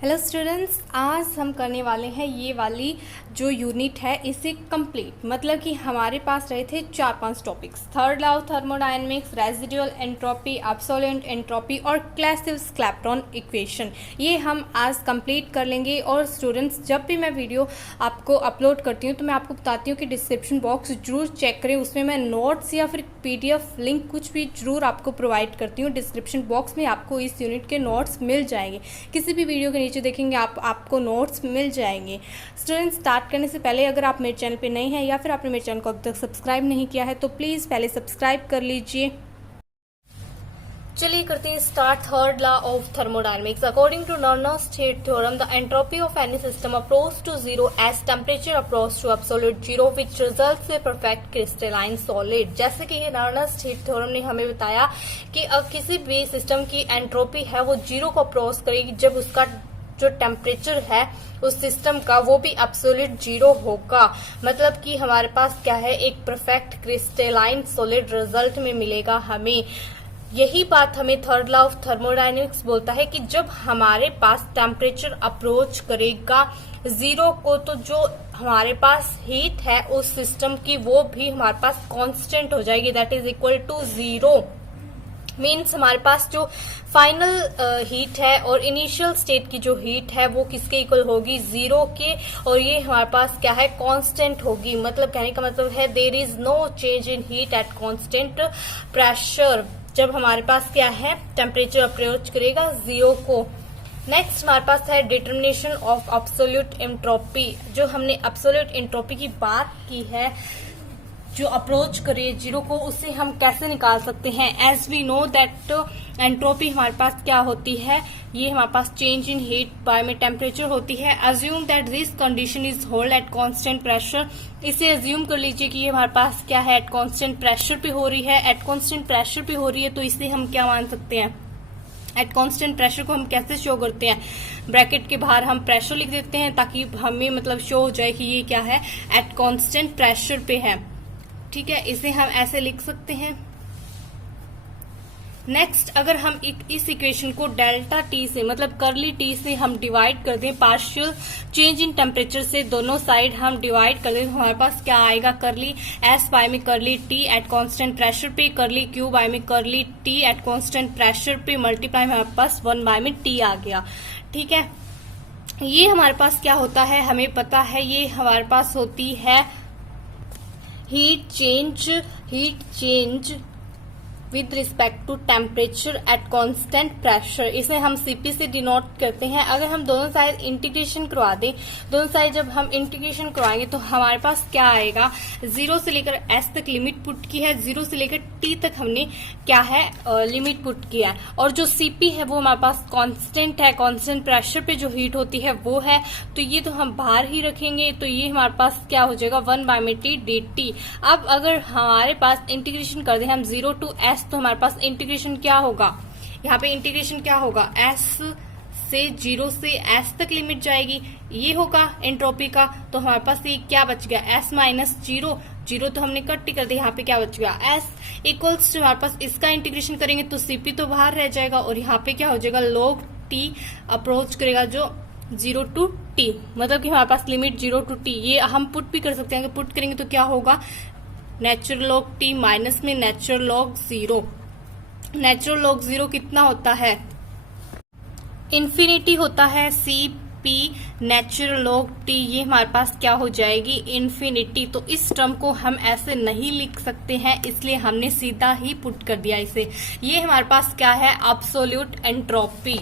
Hello students, आज हम करने वाले हैं ये वाली जो यूनिट है इसे कंप्लीट। मतलब कि हमारे पास रहे थे 4-5 topics, third law of thermodynamics, residual entropy, absolute entropy और क्लासियस-क्लैपेरॉन इक्वेशन। ये हम आज कंप्लीट कर लेंगे। और स्टूडेंट्स, जब भी मैं वीडियो आपको अपलोड करती हूँ तो मैं आपको बताती हूँ कि डिस्क्रिप्शन बॉक्स जरूर चेक करें, उसमें मैं नोट्स या फिर PDF लिंक कुछ भी जरूर आपको प्रोवाइड करती हूँ। डिस्क्रिप्शन बॉक्स में आपको इस यूनिट के नोट्स मिल जाएंगे, किसी भी वीडियो के नीचे देखेंगे आपको नोट्स मिल जाएंगे। स्टूडेंट्स, स्टार्ट करने से पहले अगर आप मेरे चैनल पे नए हैं या फिर आपने मेरे चैनल को अब तक सब्सक्राइब नहीं किया है तो प्लीज़ पहले सब्सक्राइब कर लीजिए। चलिए करते हैं start. Third law of thermodynamics, according to Nernst theorem, the entropy of any system approach to zero as temperature approach to absolute zero which results in perfect crystalline solid. जैसे कि ये नर्नर-स्टेट theorem ने हमें बताया कि अब किसी भी सिस्टम की एंट्रोपी है वो जीरो को अप्रोच करेगी जब उसका जो टेम्परेचर है उस सिस्टम का वो भी एब्सोल्यूट जीरो होगा। मतलब कि हमारे पास क्या है, एक परफेक्ट क्रिस्टलाइन सॉलिड रिजल्ट में मिलेगा हमें। यही बात हमें थर्ड लॉ ऑफ थर्मोडायनेमिक्स बोलता है कि जब हमारे पास टेम्परेचर अप्रोच करेगा जीरो को तो जो हमारे पास हीट है उस सिस्टम की वो भी हमारे पास कांस्टेंट हो जाएगी, that is equal to zero. Means हमारे पास जो फाइनल हीट है और इनिशियल स्टेट की जो हीट है वो किसके इक्वल होगी, जीरो के। और ये हमारे पास क्या है, कांस्टेंट होगी। मतलब कहने का मतलब है there is no change in heat at constant pressure. जब हमारे पास क्या है, टेम्परेचर अप्रोच करेगा जीरो को। नेक्स्ट हमारे पास है डिटर्मिनेशन ऑफ एब्सोल्यूट एंट्रोपी। जो हमने एब्सोल्यूट एंट्रोपी की बात की है, जो अप्रोच करे जीरो को, उसे हम कैसे निकाल सकते हैं। As we know that entropy हमारे पास क्या होती है, ये हमारे पास चेंज इन हीट बाय में टेम्परेचर होती है। Assume that this condition is hold at constant pressure. इसे अज्यूम कर लीजिए कि ये हमारे पास क्या है, एट कांस्टेंट प्रेशर पे हो रही है। एट कांस्टेंट प्रेशर पे हो रही है तो इसे हम क्या मान सकते हैं, एट कांस्टेंट प्रेशर को हम कैसे शो करते हैं, ब्रैकेट के बाहर हम प्रेशर लिख देते हैं ताकि हमें मतलब शो हो जाए कि ये क्या है, एट कांस्टेंट प्रेशर पे है। ठीक है, इसे हम ऐसे लिख सकते हैं। नेक्स्ट, अगर हम इस इक्वेशन को डेल्टा टी से मतलब करली टी से हम डिवाइड कर दें, पार्शियल चेंज इन टेम्परेचर से दोनों साइड हम डिवाइड कर दें तो हमारे पास क्या आएगा, करली एस बाय में करली टी एट कांस्टेंट प्रेशर पे, करली क्यू बाय में करली टी एट कांस्टेंट प्रेशर पे, मल्टीप्लाई में हमारे पास 1 बाय में टी आ गया। ठीक है, ये हमारे पास क्या होता है, हमें पता है ये हमारे पास होती है heat change with respect to temperature at constant pressure. इसे हम CP से डिनोट करते हैं। अगर हम दोनों साइड इंटीग्रेशन करवा दें, दोनों साइड जब हम इंटीग्रेशन करवाएंगे तो हमारे पास क्या आएगा, जीरो से लेकर S तक लिमिट पुट की है, जीरो से लेकर T तक हमने क्या है लिमिट पुट किया है। और जो CP है वो हमारे पास कांस्टेंट है, कांस्टेंट प्रेशर पे जो हीट होती है वो है, तो ये तो हम बाहर ही रखेंगे। तो ये हमारे पास क्या हो जाएगा, 1 बाय में T dt। अब अगर हमारे पास इंटीग्रेशन कर दें हम जीरो टू S, तो हमारे पास इंटीग्रेशन क्या होगा, यहाँ पे इंटीग्रेशन क्या होगा, S से जीरो से S तक लिमिट जाएगी, ये होगा एंट्रोपी का। तो हमारे पास ये क्या बच गया, S माइनस जीरो, जीरो तो हमने कट ही कर दिया, यहाँ पे क्या बच गया, S इक्वल्स टू हमारे पास इसका इंटीग्रेशन करेंगे तो CP तो बाहर रह जाएगा और यहाँ पे क्या हो जाएगा, log T अप्रोच करेगा जो जीरो टू T। मतलब कि हमारे पास लिमिट जीरो टू T, ये हम पुट भी कर सकते हैं। अगर पुट करेंगे तो क्या होगा, नेचुरल लॉग T माइनस में natural log zero. Natural log zero कितना होता है, इन्फिनिटी होता है। CP नेचुरल लॉग T, ये हमारे पास क्या हो जाएगी, इन्फिनिटी। तो इस टर्म को हम ऐसे नहीं लिख सकते हैं, इसलिए हमने सीधा ही पुट कर दिया इसे। ये हमारे पास क्या है, एब्सोल्यूट एंट्रोपी।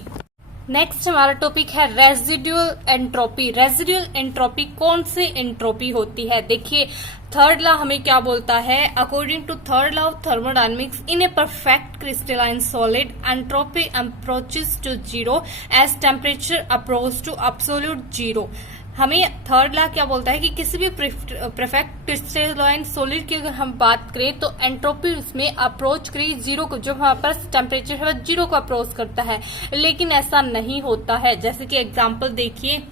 नेक्स्ट हमारा टॉपिक है रेजिडुअल एंट्रोपी। रेजिडुअल एंट्रोपी कौन सी एंट्रोपी होती है, देखिए थर्ड लॉ हमें क्या बोलता है, according to third law of thermodynamics, in a perfect crystalline solid entropy approaches to zero as temperature approach to absolute zero. हमें थर्ड लॉ क्या बोलता है कि किसी भी परफेक्ट क्रिस्टलाइन सॉलिड की अगर हम बात करें तो एंट्रोपी उसमें अप्रोच करे जीरो को, जो हमारे पास टेम्परेचर है वो जीरो को अप्रोच करता है। लेकिन ऐसा नहीं होता है। जैसे कि एग्जांपल देखिए,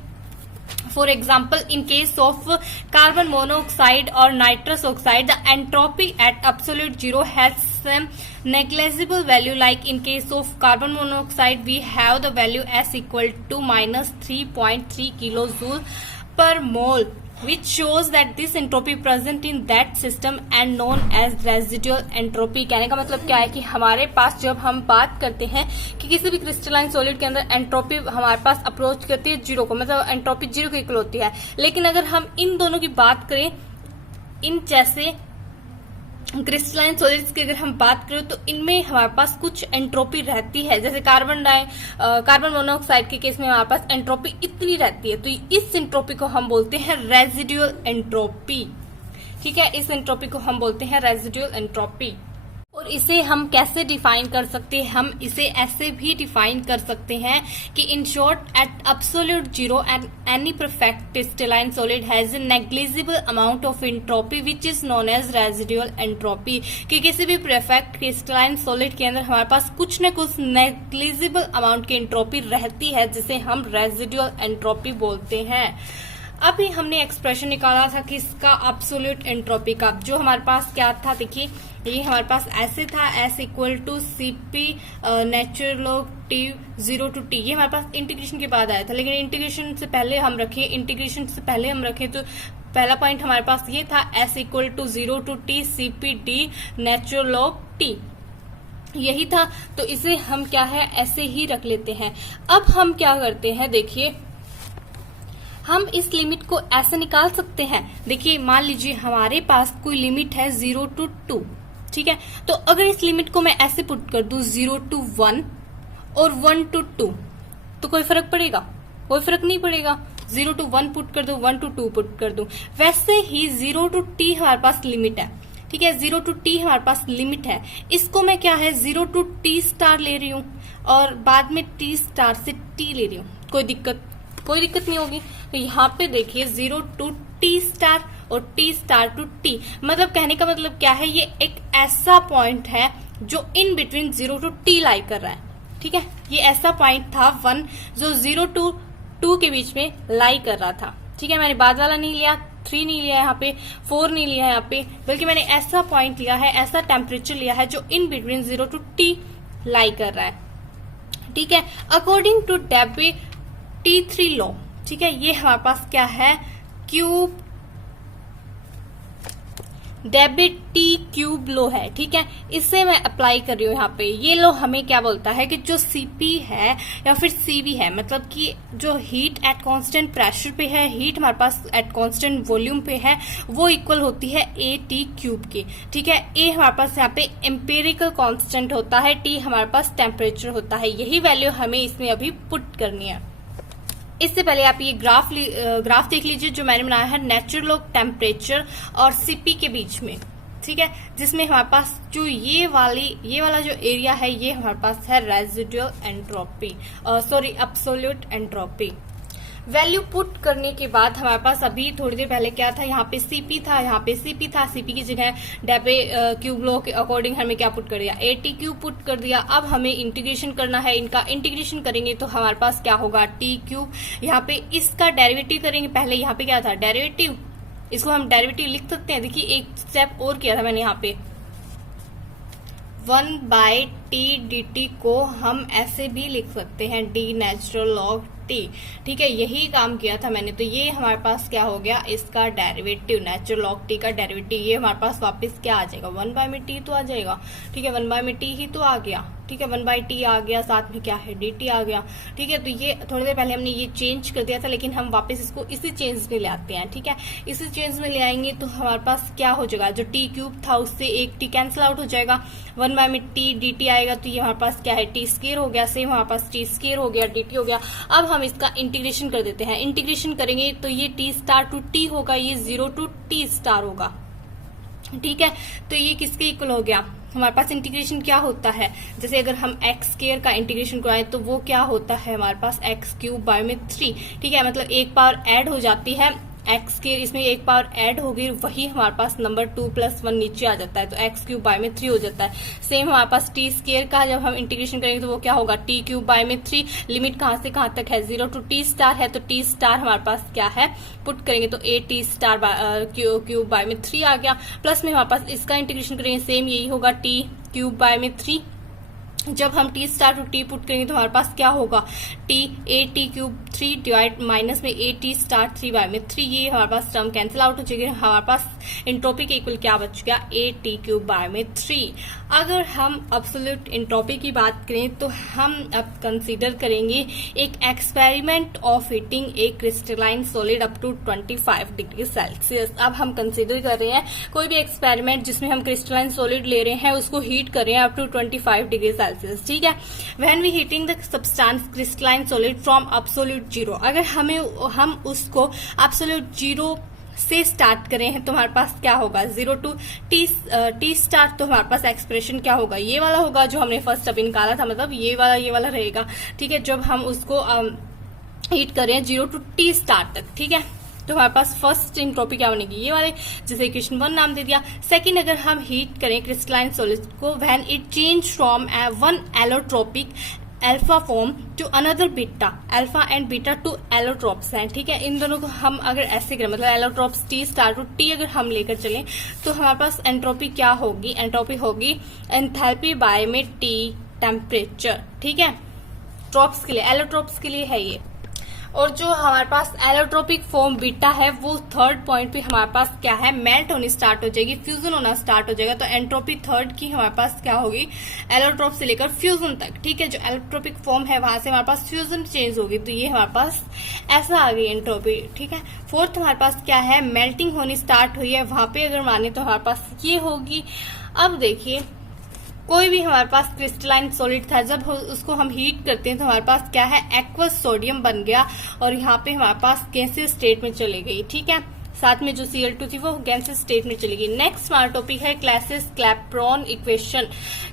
for example in case of carbon monoxide और nitrous oxide the entropy at absolute zero has some negligible value, like in case of carbon monoxide we have the value S equal to minus 3.3 kilojoule per mole, which shows that this entropy present in that system and known as residual entropy। कहने का मतलब क्या है कि हमारे पास जब हम बात करते हैं कि किसी भी क्रिस्टलाइन सॉलिड के अंदर एंट्रोपी हमारे पास अप्रोच करती है जीरो को, मतलब एंट्रोपी जीरो के इक्वल होती है। लेकिन अगर हम इन दोनों की बात करें, इन जैसे क्रिस्टलाइन सॉलिड्स की अगर हम बात करें तो इनमें हमारे पास कुछ एंट्रोपी रहती है। जैसे कार्बन मोनोऑक्साइड के केस में हमारे पास एंट्रोपी इतनी रहती है, तो इस एंट्रोपी को हम बोलते हैं रेजिडुअल एंट्रोपी। ठीक है, इस एंट्रोपी को हम बोलते हैं रेजिडुअल एंट्रोपी। और इसे हम कैसे डिफाइन कर सकते हैं? हम इसे ऐसे भी डिफाइन कर सकते हैं कि in short, at absolute zero and any perfect crystalline solid has a negligible amount of entropy which is known as residual entropy. कि किसी भी परफेक्ट क्रिस्टलाइन सॉलिड के अंदर हमारे पास कुछ न कुछ नेग्लिजिबल अमाउंट की एंट्रोपी रहती है, जिसे हम रेजिडुअल एंट्रोपी बोलते हैं। अभी हमने एक्सप्रेशन निकाला था कि इसका एब्सोल्यूट एंट्रोपी का, जो हमारे पास क्या था, देखिए ये हमारे पास ऐसे था, S equal to CP natural log T 0 to T। ये हमारे पास इंटीग्रेशन के बाद आया था, लेकिन इंटीग्रेशन से पहले हम रखें तो पहला पॉइंट हमारे पास ये था, S equal to 0 to T CP D natural log T, यही था। तो इसे हम क्या है, ऐसे ही रख लेते हैं। अब हम क्या करते हैं, देखिए हम इस लिमिट को ऐसे निकाल सकते हैं। देखिए मान लीजिए हमारे पास कोई लिमिट है 0 टू 2, ठीक है। तो अगर इस लिमिट को मैं ऐसे पुट कर दूं 0 टू 1 और 1 टू 2, तो कोई फर्क पड़ेगा? कोई फर्क नहीं पड़ेगा। 0 टू 1 पुट कर दूं, 1 टू 2 पुट कर दूं। वैसे ही 0 टू T हमारे पास लिमिट है, ठीक है। 0 टू T हमारे पास लिमिट है, इसको मैं क्या है 0 टू T स्टार ले रही हूं और बाद में T स्टार से T ले रही हूं। कोई दिक्कत नहीं होगी। तो यहाँ पे देखिए 0 टू T स्टार और T स्टार टू T, मतलब कहने का मतलब क्या है, ये एक ऐसा पॉइंट है जो इन बिटवीन 0 टू T लाई कर रहा है, ठीक है। ये ऐसा पॉइंट था 1 जो 0 टू 2 के बीच में लाई कर रहा था, ठीक है। मैंने बाद वाला नहीं लिया, 3 नहीं लिया यहाँ पे, 4 नहीं लिया यहाँ पे, बल्कि मैंने ऐसा पॉइंट लिया है, ऐसा टेम्परेचर लिया है जो इन बिटवीन 0 टू T लाई कर रहा है, ठीक है। According to Debbie T3 law, ठीक है, ये हमारे पास क्या है, क्यूब डेबिट T क्यूब लो है, ठीक है। इससे मैं अप्लाई कर रही हूँ यहाँ पे। ये लो हमें क्या बोलता है कि जो Cp है या फिर Cv है, मतलब कि जो हीट एट कांस्टेंट प्रेशर पे है, हीट हमारे पास एट कांस्टेंट वॉल्यूम पे है, वो इक्वल होती है AT क्यूब की, ठीक है। A हमारे पास यहाँ पे एम्पेरिकल कांस्टेंट होता है, T हमारे पास टेम्परेचर होता है। यही वैल्यू हमें इसमें अभी पुट करनी है। इससे पहले आप ये ग्राफ देख लीजिए जो मैंने बनाया है नेचुरल लॉग टेम्परेचर और Cp के बीच में, ठीक है, जिसमें हमारे पास जो ये वाला जो एरिया है, ये हमारे पास है residual entropy, absolute entropy. Value put करने के बाद हमारे पास अभी थोड़ी देर पहले क्या था, यहाँ पे Cp था, यहाँ पे Cp था। Cp की जगह डेबे क्यूब लॉ के अकॉर्डिंग हमें क्या पुट कर दिया, AT क्यूब पुट कर दिया। अब हमें इंटीग्रेशन करना है, इनका इंटीग्रेशन करेंगे तो हमारे पास क्या होगा, T क्यूब। यहाँ पे इसका डेरिवेटिव करेंगे, पहले यहाँ पे क्या था डेरिवेटिव, इसको हम डेरिवेटिव लिख सकते हैं। देखिए एक स्टेप और किया था मैंने यहाँ पे, 1 बाय T dt को हम ऐसे भी लिख सकते हैं, D नेचुरल लॉग T, ठीक है। यही काम किया था मैंने। तो ये हमारे पास क्या हो गया, इसका डेरिवेटिव नेचुरल लॉग T का डेरिवेटिव, ये हमारे पास वापस क्या आ जाएगा, 1 बाय में T तो आ जाएगा, ठीक है। 1 बाय में T ही तो आ गया, ठीक है। 1 बाय T आ गया, साथ में क्या है dt आ गया, ठीक है। तो ये थोड़ी देर पहले हमने ये चेंज कर दिया था, लेकिन हम वापस इसको इसी चेंज में ले आते हैं, ठीक है। इसी चेंज में ले आएंगे तो हमारे पास क्या हो जाएगा, जो T क्यूब था उससे एक T कैंसिल आउट हो जाएगा, 1 बाय में T dt आएगा, तो ये हमारे पास क्या है T स्क्वायर हो गया, सेम हमारे पास T स्क्वायर हो गया, dt हो गया। अब हम इसका इंटीग्रेशन कर देते हैं। इंटीग्रेशन करेंगे तो ये T स्टार टू T होगा, ये 0 टू T स्टार होगा, ठीक है। तो ये किसके इक्वल हो गया, हमारे पास इंटीग्रेशन क्या होता है, जैसे अगर हम एक्स स्क्वायर का इंटीग्रेशन कराएं तो वो क्या होता है हमारे पास एक्स क्यूब बाय में 3, ठीक है। मतलब एक पावर ऐड हो जाती है, एक्स स्क्वायर इसमें एक पावर ऐड होगी, वही हमारे पास नंबर 2 + 1 नीचे आ जाता है, तो एक्स क्यूब बाय में 3 हो जाता है। सेम हमारे पास टी स्क्वायर का जब हम इंटीग्रेशन करेंगे तो वो क्या होगा, टी क्यूब बाय में 3। लिमिट कहाँ से कहाँ तक है, 0 टू टी स्टार है, तो टी स्टार हमारे पास क्या है, पुट करेंगे तो A T star cube by में 3 आ गया। प्लस में हमारे पास इसका इंटीग्रेशन करेंगे, सेम यही होगा, टी क्यूब बाय में 3। जब हम T star to T put करेंगे तो हमारे पास क्या होगा, T A T cube 3 divide minus में ए टी स्टार 3 बाय में 3, ये हमारे पास टर्म कैंसिल आउट हो जाएगी। हमारे पास एंट्रोपी के इक्वल क्या बच गया, ए टी क्यूब बाय में 3। अगर हम एब्सोल्यूट एंट्रोपी की बात करें तो हम अब कंसीडर करेंगे एक experiment of heating a crystalline solid up to 25 degree Celsius. अब हम कंसीडर कर रहे हैं कोई भी एक्सपेरिमेंट जिसमें हम क्रिस्टलाइन सॉलिड ले रहे हैं, उसको हीट कर रहे हैं अप टू 25 डिग्री सेल्सियस, ठीक है। When we heating the substance crystalline solid from absolute zero, अगर हम उसको एब्सोल्यूट जीरो से स्टार्ट करें हैं तो हमारे पास क्या होगा, 0 टू टी स्टार, तो हमारे पास एक्सप्रेशन क्या होगा, ये वाला होगा जो हमने फर्स्ट अभी निकाला था, मतलब ये वाला रहेगा, ठीक है। जब हम उसको हीट करें 0 टू टी स्टार तक, ठीक है, तो हमारे पास फर्स्ट एंट्रोपी क्या बनेगी, ये वाले, जिसे इक्वेशन 1 नाम दे दिया। सेकंड, अगर हम हीट करें क्रिस्टलाइन सॉलिड को when it change from one allotropic alpha form to another beta, alpha and beta two allotropes हैं, ठीक है। इन दोनों को हम अगर ऐसे करें, मतलब allotropes T star to T अगर हम लेकर चलें तो हमारे पास एंट्रोपी क्या होगी, एंट्रोपी होगी एंथैल्पी बाय में टी टेम्परेचर, ठीक है। ट्रोप्स के लिए, एलोट्रोप्स के लिए है ये। और जो हमारे पास एलोट्रोपिक फॉर्म बीटा है वो थर्ड पॉइंट पे हमारे पास क्या है, मेल्ट होनी स्टार्ट हो जाएगी, फ्यूजन होना स्टार्ट हो जाएगा। तो एंट्रोपी थर्ड की हमारे पास क्या होगी, एलोट्रोप से लेकर फ्यूजन तक, ठीक है। जो एलोट्रोपिक फॉर्म है वहां से हमारे पास फ्यूजन चेंज होगी, तो ये हमारे पास ऐसा आ गई एंट्रोपी, ठीक है। फोर्थ हमारे पास क्या है, मेल्टिंग होनी स्टार्ट हुई है, वहां पे अगर माने तो हमारे पास ये होगी। अब देखिए कोई भी हमारे पास क्रिस्टलाइन सॉलिड था, जब उसको हम हीट करते हैं तो हमारे पास क्या है, एक्वस सोडियम बन गया और यहाँ पे हमारे पास गैसियस स्टेट में चली गई, ठीक है। साथ में जो Cl2 थी वो गैसियस स्टेट में चली गई। नेक्स्ट हमारा टॉपिक है क्लासियस-क्लैपेरॉन इक्वेशन।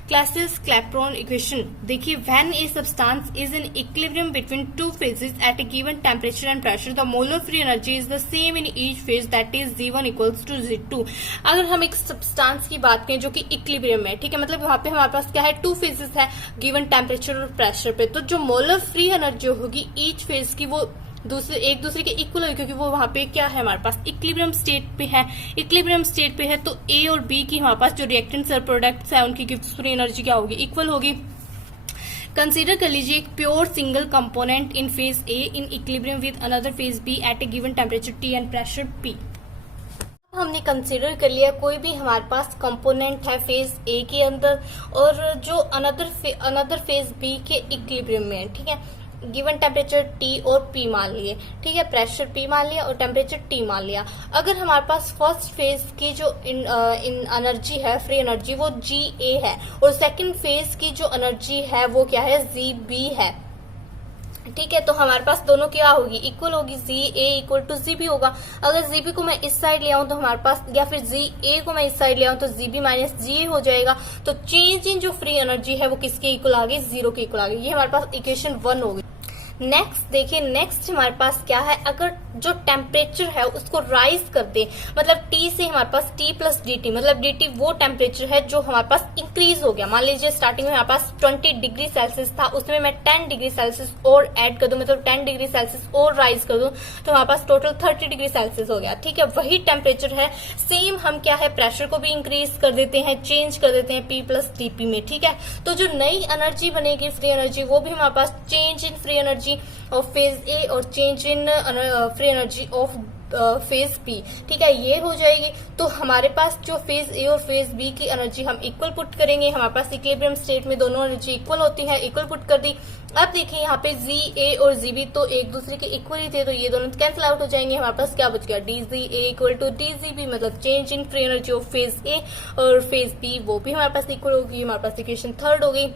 क्लासियस-क्लैपेरॉन इक्वेशन देखिए, when a substance is in equilibrium between two phases at a given temperature and pressure, the molar free energy is the same in each phase, that is Z1 equals to Z2। अगर हम एक substance की बात करें जो कि equilibrium में, ठीक है, मतलब वहां पे हमारे पास क्या है, टू फेजेस है गिवन टेम्परेचर और प्रेशर पे, तो जो मोलर फ्री एनर्जी होगी ईच फेज की वो एक दूसरे के इक्वल होगी, क्योंकि वो वहां पे क्या है, हमारे पास इक्विलिब्रियम स्टेट पे है। इक्विलिब्रियम स्टेट पे है तो ए और बी की हमारे पास जो रिएक्टेंट्स और प्रोडक्ट्स है उनकी गिव्स फ्री एनर्जी क्या होगी, इक्वल होगी। कंसीडर कर लीजिए एक pure single component in phase A in equilibrium with another phase B at a given temperature T and pressure P. हमने कंसीडर कर लिया कोई भी हमारे पास कंपोनेंट है फेज ए के अंदर और जो अनदर फेज बी के इक्विलिब्रियम में है, ठीक है। गिवन टेम्परेचर टी और पी मान लिए, ठीक है, प्रेशर पी मान लिया और टेम्परेचर टी मान लिया। अगर हमारे पास फर्स्ट फेज की जो इन एनर्जी है, फ्री एनर्जी, वो जी ए है और सेकंड फेज की जो एनर्जी है वो क्या है, जी बी है, ठीक है। तो हमारे पास दोनों क्या होगी, इक्वल होगी, जी A equal to G B होगा। अगर जी बी को मैं इस साइड ले आऊं तो हमारे पास, या फिर जी ए को मैं इस साइड ले आऊं तो जी बी माइनस जी ए हो जाएगा। तो चेंज इन जो फ्री एनर्जी है वो किसके इक्वल आ गई, 0 के इक्वल आ गई। ये हमारे पास इक्वेशन 1 होगी। नेक्स्ट देखिए, नेक्स्ट हमारे पास क्या है, अगर जो टेम्परेचर है उसको राइज कर दे, मतलब टी से हमारे पास टी प्लस डी टी, मतलब डी टी वो टेम्परेचर है जो हमारे पास इंक्रीज हो गया। मान लीजिए स्टार्टिंग में हमारे पास 20 डिग्री सेल्सियस था, उसमें मैं 10 डिग्री सेल्सियस और ऐड कर दूं, मतलब 10 डिग्री सेल्सियस और राइज कर दूं तो हमारे पास टोटल 30 डिग्री सेल्सियस हो गया, ठीक है। वही टेम्परेचर है, सेम हम क्या है, प्रेशर को भी इंक्रीज कर देते हैं, चेंज कर देते हैं पी प्लस डी पी में, ठीक है। तो जो नई एनर्जी बनेगी फ्री एनर्जी, वो भी हमारे पास change in free energy of phase A और change in free energy of phase B, ठीक है, ये हो जाएगी। तो हमारे पास जो फेज ए और फेज बी की एनर्जी हम इक्वल पुट करेंगे, हमारे पास इक्विलिब्रियम स्टेट में दोनों एनर्जी इक्वल होती है, इक्वल पुट कर दी। अब देखिए यहाँ पे जी ए और जी बी तो एक दूसरे के इक्वल ही थे, तो ये दोनों कैंसिल आउट हो जाएंगे। हमारे पास क्या बच गया, D G A equal to D G B, मतलब change in free energy of phase A और फेज बी वो भी हमारे पास इक्वल होगी। हमारे पास इक्वेशन 3 हो गई।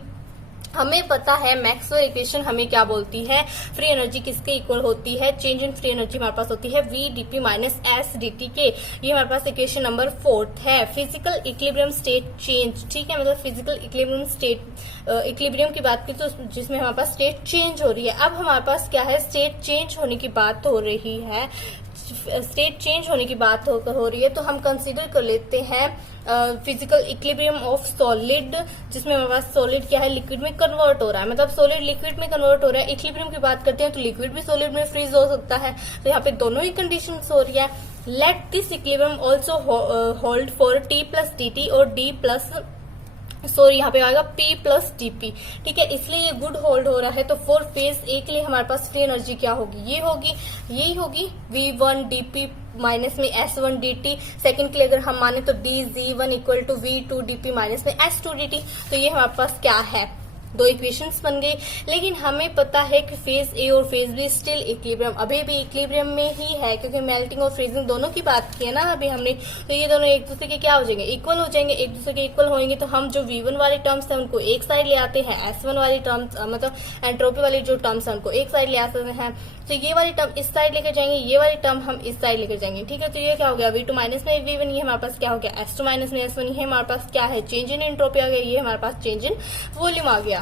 हमें पता है मैक्सवेल इक्वेशन हमें क्या बोलती है, फ्री एनर्जी किसके इक्वल होती है, चेंज इन फ्री एनर्जी हमारे पास होती है V DP minus S DT के। ये हमारे पास इक्वेशन नंबर 4 है। फिजिकल इक्विलिब्रियम स्टेट चेंज, ठीक है, मतलब फिजिकल इक्विलिब्रियम स्टेट, इक्विलिब्रियम की बात करें तो जिसमें हमारे पास स्टेट चेंज हो रही है। अब हमारे पास क्या है, स्टेट चेंज होने की बात हो रही है, स्टेट चेंज होने की बात हो रही है, तो हम कंसीडर कर लेते हैं फिजिकल इक्विलिब्रियम ऑफ सॉलिड, जिसमें हमारे पास सॉलिड क्या है, लिक्विड में कन्वर्ट हो रहा है, मतलब सॉलिड लिक्विड में कन्वर्ट हो रहा है। इक्विलिब्रियम की बात करते हैं तो लिक्विड भी सॉलिड में फ्रीज हो सकता है, तो यहाँ पे दोनों ही कंडीशन हो रही है। Let this equilibrium also hold for T plus D T और डी प्लस सॉरी यहाँ पे आएगा P प्लस dp। ठीक है, इसलिए ये गुड होल्ड हो रहा है। तो फॉर फेज ए के लिए हमारे पास फ्री एनर्जी क्या होगी, ये होगी, यही होगी V1 dp माइनस में S1 dt। सेकंड के लिए अगर हम माने तो dz1 equal to V2 dp minus में S2 dt। तो ये हमारे पास क्या है, दो इक्वेशंस बन गई। लेकिन हमें पता है कि फेज ए और फेज बी स्टिल इक्विलिब्रियम, अभी भी इक्विलिब्रियम में ही है, क्योंकि मेल्टिंग और फ्रीजिंग दोनों की बात की है ना अभी हमने। तो ये दोनों एक दूसरे के क्या हो जाएंगे, इक्वल हो जाएंगे। एक दूसरे के इक्वल होंगे तो हम जो V1 वाले टर्म्स है उनको एक साइड ले आते हैं, S1 वाली टर्म्स मतलब एंट्रोपी वाली जो टर्म्स है उनको एक साइड ले आते हैं। तो ये वाली टर्म इस साइड लेकर जाएंगे, ये वाली टर्म हम इस साइड लेकर जाएंगे। ठीक है, तो ये क्या हो गया, V2 माइनस में V1, ये हमारे पास क्या हो गया, S2 माइनस में S1, ये हमारे पास क्या है, चेंज इन एंट्रोपी आ गया, ये हमारे पास चेंज इन वॉल्यूम आ गया।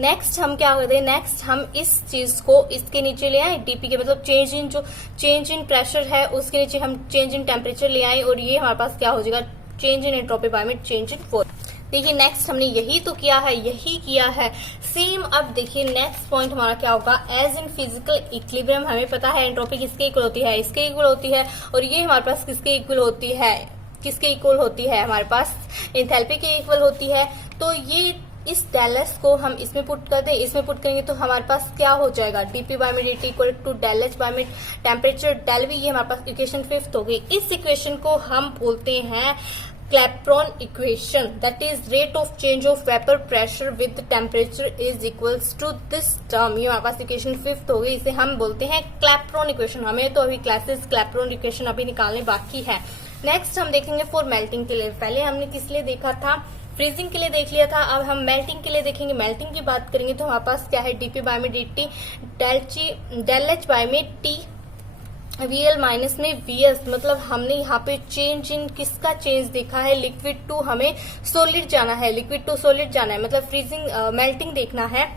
नेक्स्ट हम क्या करते हैं, नेक्स्ट हम इस चीज को इसके नीचे ले आए, डीपी के मतलब चेंज इन प्रेशर है उसके नीचे हम चेंज इन टेम्परेचर ले आए, और ये हमारे पास क्या हो जाएगा, चेंज इन एंट्रोपी बाय में चेंज इन वॉल्यूम। देखिए नेक्स्ट हमने यही तो किया है, यही किया है सेम। अब देखिए नेक्स्ट पॉइंट हमारा क्या होगा, एज इन फिजिकल इक्विलिब्रियम हमें पता है एंट्रोपी किसके इक्वल होती है, इसके इक्वल होती है, और ये हमारे पास किसके इक्वल होती है, किसके इक्वल होती है, हमारे पास एंथैल्पी के इक्वल होती है। तो ये इस डेल को हम इसमें पुट कर दें, इसमें पुट करेंगे तो हमारे पास क्या हो जाएगा, dp बाय में dt equal to del H by में टेम्परेचर डेल वी। ये हमारे पास इक्वेशन 5 हो गई। इस इक्वेशन को हम बोलते हैं Clapeyron equation, that is rate of change of vapour pressure with temperature is equals to this term. ये हमारे पास इक्वेशन 5 हो गई, इसे हम बोलते हैं क्लैपेरॉन इक्वेशन। हमें तो अभी क्लासेस क्लैपेरॉन इक्वेशन अभी निकालने बाकी है। नेक्स्ट हम देखेंगे फॉर मेल्टिंग के लिए। पहले हमने किस लिए देखा था, फ्रीजिंग के लिए देख लिया था। अब हम मेल्टिंग के लिए देखेंगे। मेल्टिंग की बात करेंगे तो हमारे पास क्या है, dp बाय में dt डेल एच बाय में t VL माइनस में VS। मतलब हमने यहाँ पे चेंज इन किसका चेंज देखा है, लिक्विड टू हमें सॉलिड जाना है, लिक्विड टू सॉलिड जाना है, मतलब फ्रीजिंग मेल्टिंग देखना है।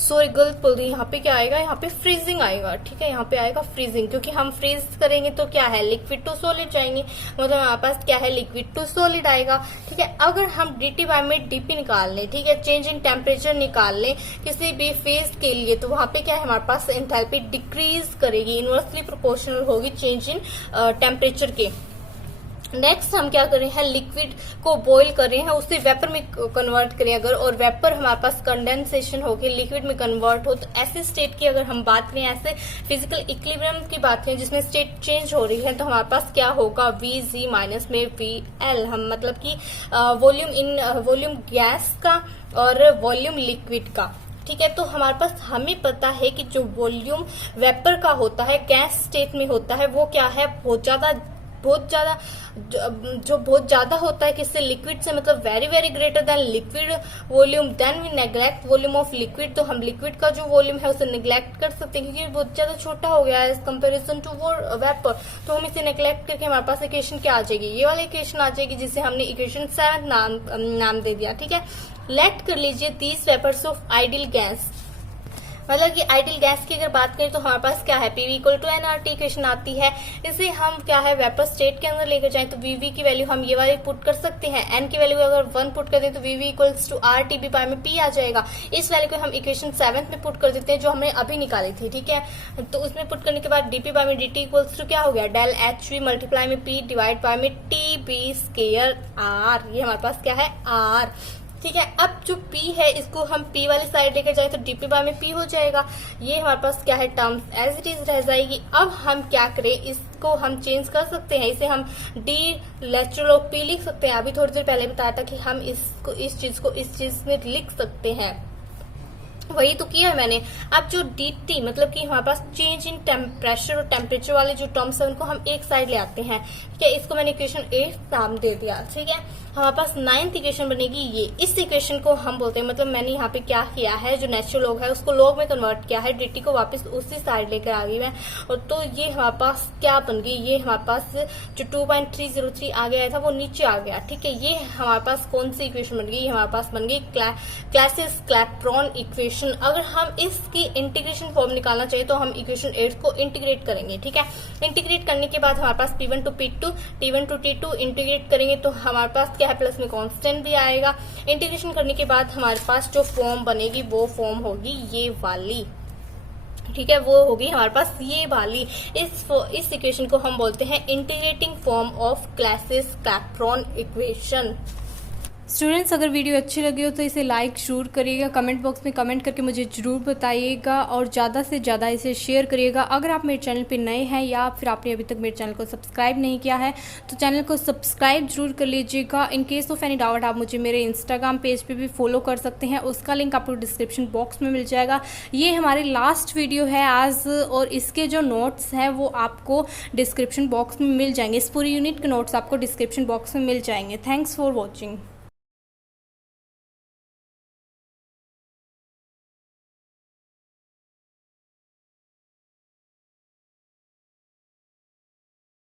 सॉरी गलत बोल रही, यहाँ पे क्या आएगा, यहाँ पे फ्रीजिंग आएगा। ठीक है, यहाँ पे आएगा फ्रीजिंग, क्योंकि हम फ्रीज करेंगे तो क्या है, लिक्विड टू सॉलिड जाएंगे, मतलब हमारे पास क्या है, लिक्विड टू सॉलिड आएगा। ठीक है, अगर हम dt बाय में dp निकाल लें, ठीक है, चेंज इन टेम्परेचर निकाल लें किसी भी फेज के लिए, तो वहां पे क्या है, हमारे पास एंथैल्पी डिक्रीज करेगी, इनवर्सली प्रोपोर्शनल होगी चेंज इन टेम्परेचर के। नेक्स्ट हम क्या कर रहे हैं, लिक्विड को बॉईल कर रहे हैं, उसे वेपर में कन्वर्ट करें अगर, और वेपर हमारे पास कंडेंसेशन होकर लिक्विड में कन्वर्ट हो, तो ऐसे स्टेट की अगर हम बात करें, ऐसे फिजिकल इक्विलिब्रियम की बात करें जिसमें स्टेट चेंज हो रही है, तो हमारे पास क्या होगा, Vg माइनस में VL। हम मतलब कि वॉल्यूम गैस का और वॉल्यूम लिक्विड का। ठीक है, तो हमारे पास हमें पता है कि जो वॉल्यूम वेपर का होता है, गैस स्टेट में होता है, वो क्या है, बहुत ज्यादा होता है किससे, लिक्विड से, मतलब very very greater than liquid volume. Then we neglect volume of liquid. तो हम लिक्विड का जो वॉल्यूम है उसे नेग्लेक्ट कर सकते हैं, क्योंकि बहुत ज्यादा छोटा हो गया है एज कंपेरिजन टू वेपर। तो हम इसे नेग्लेक्ट करके हमारे पास इक्वेशन क्या आ जाएगी, ये वाली इक्वेशन आ जाएगी, जिसे हमने इक्वेशन 7 नाम दे दिया। ठीक है, लेट कर लीजिए these vapours of ideal gas, मतलब कि आइडियल गैस की अगर बात करें तो हमारे पास क्या है, PV equal to nRT equation आती है। इसे हम क्या है, वेपर स्टेट के अंदर लेकर जाएं तो VV की वैल्यू हम ये वाली पुट कर सकते हैं, N की वैल्यू अगर 1 पुट कर दें तो VV equals to RTP by में P आ जाएगा। इस वैल्यू को हम इक्वेशन 7 में पुट कर देते हैं, जो हमने अभी निकाली थी। ठीक है, तो उसमें पुट करने के बाद dp बाय में dt इक्वल्स टू क्या हो गया, डेल HV मल्टीप्लाई में P डिवाइड बाय में TB स्केयर R। ये हमारे पास क्या है, R। ठीक है, अब जो P है इसको हम P वाली साइड लेकर जाए तो dp बाय में P हो जाएगा। ये हमारे पास क्या है, टर्म्स एज इट इज रह जाएगी। अब हम क्या करें, इसको हम चेंज कर सकते हैं, इसे हम d लेटरल ऑफ P लिख सकते हैं। अभी थोड़ी देर पहले बताया था कि हम इसको इस चीज में लिख सकते हैं, वही तो किया है मैंने। अब जो dt मतलब कि हमारे पास चेंज इन प्रेशर और टेम्परेचर वाले जो टर्म्स है उनको हम एक साइड ले आते हैं। ठीक है, इसको मैंने इक्वेशन 8 नाम दे दिया। ठीक है, हमारे पास 9th इक्वेशन बनेगी ये। इस इक्वेशन को हम बोलते हैं, मतलब मैंने यहाँ पे क्या किया है, जो नेचुरल लॉग है उसको लॉग में कन्वर्ट किया है, dt को वापस उसी साइड लेकर आ गई मैं। और तो ये हमारे पास क्या बन गई, ये हमारे पास जो 2.303 आ गया था वो नीचे आ गया। ठीक है, ये हमारे पास कौन सी इक्वेशन बन गई, हमारे पास बन गई क्लासिस क्लैपेरॉन इक्वेशन। अगर हम इसकी इंटीग्रेशन फॉर्म निकालना चाहिए तो हम इक्वेशन 8 को इंटीग्रेट करेंगे। ठीक है, इंटीग्रेट करने के बाद हमारे पास P1 to P2 T1 to T2 integrate करेंगे तो हमारे पास क्या है, प्लस में कांस्टेंट भी आएगा। इंटीग्रेशन करने के बाद हमारे पास जो फॉर्म बनेगी वो फॉर्म होगी ये वाली। ठीक है, वो होगी हमारे पास ये वाली। इस इक्वेशन को हम बोलते हैं integrating form of classes Clapeyron equation. Students, अगर वीडियो अच्छी लगी हो तो इसे लाइक ज़रूर करिएगा, कमेंट बॉक्स में कमेंट करके मुझे ज़रूर बताइएगा और ज़्यादा से ज़्यादा इसे शेयर करिएगा। अगर आप मेरे चैनल पे नए हैं या फिर आपने अभी तक मेरे चैनल को सब्सक्राइब नहीं किया है तो चैनल को सब्सक्राइब ज़रूर कर लीजिएगा। इन केस ऑफ एनी डाउट आप मुझे मेरे इंस्टाग्राम पेज पे भी फॉलो कर सकते हैं, उसका लिंक आपको डिस्क्रिप्शन बॉक्स में मिल जाएगा। ये हमारी लास्ट वीडियो है आज और इसके जो नोट्स हैं वो आपको डिस्क्रिप्शन बॉक्स में मिल जाएंगे। इस पूरी यूनिट के नोट्स आपको डिस्क्रिप्शन बॉक्स में मिल जाएंगे। Thanks for watching.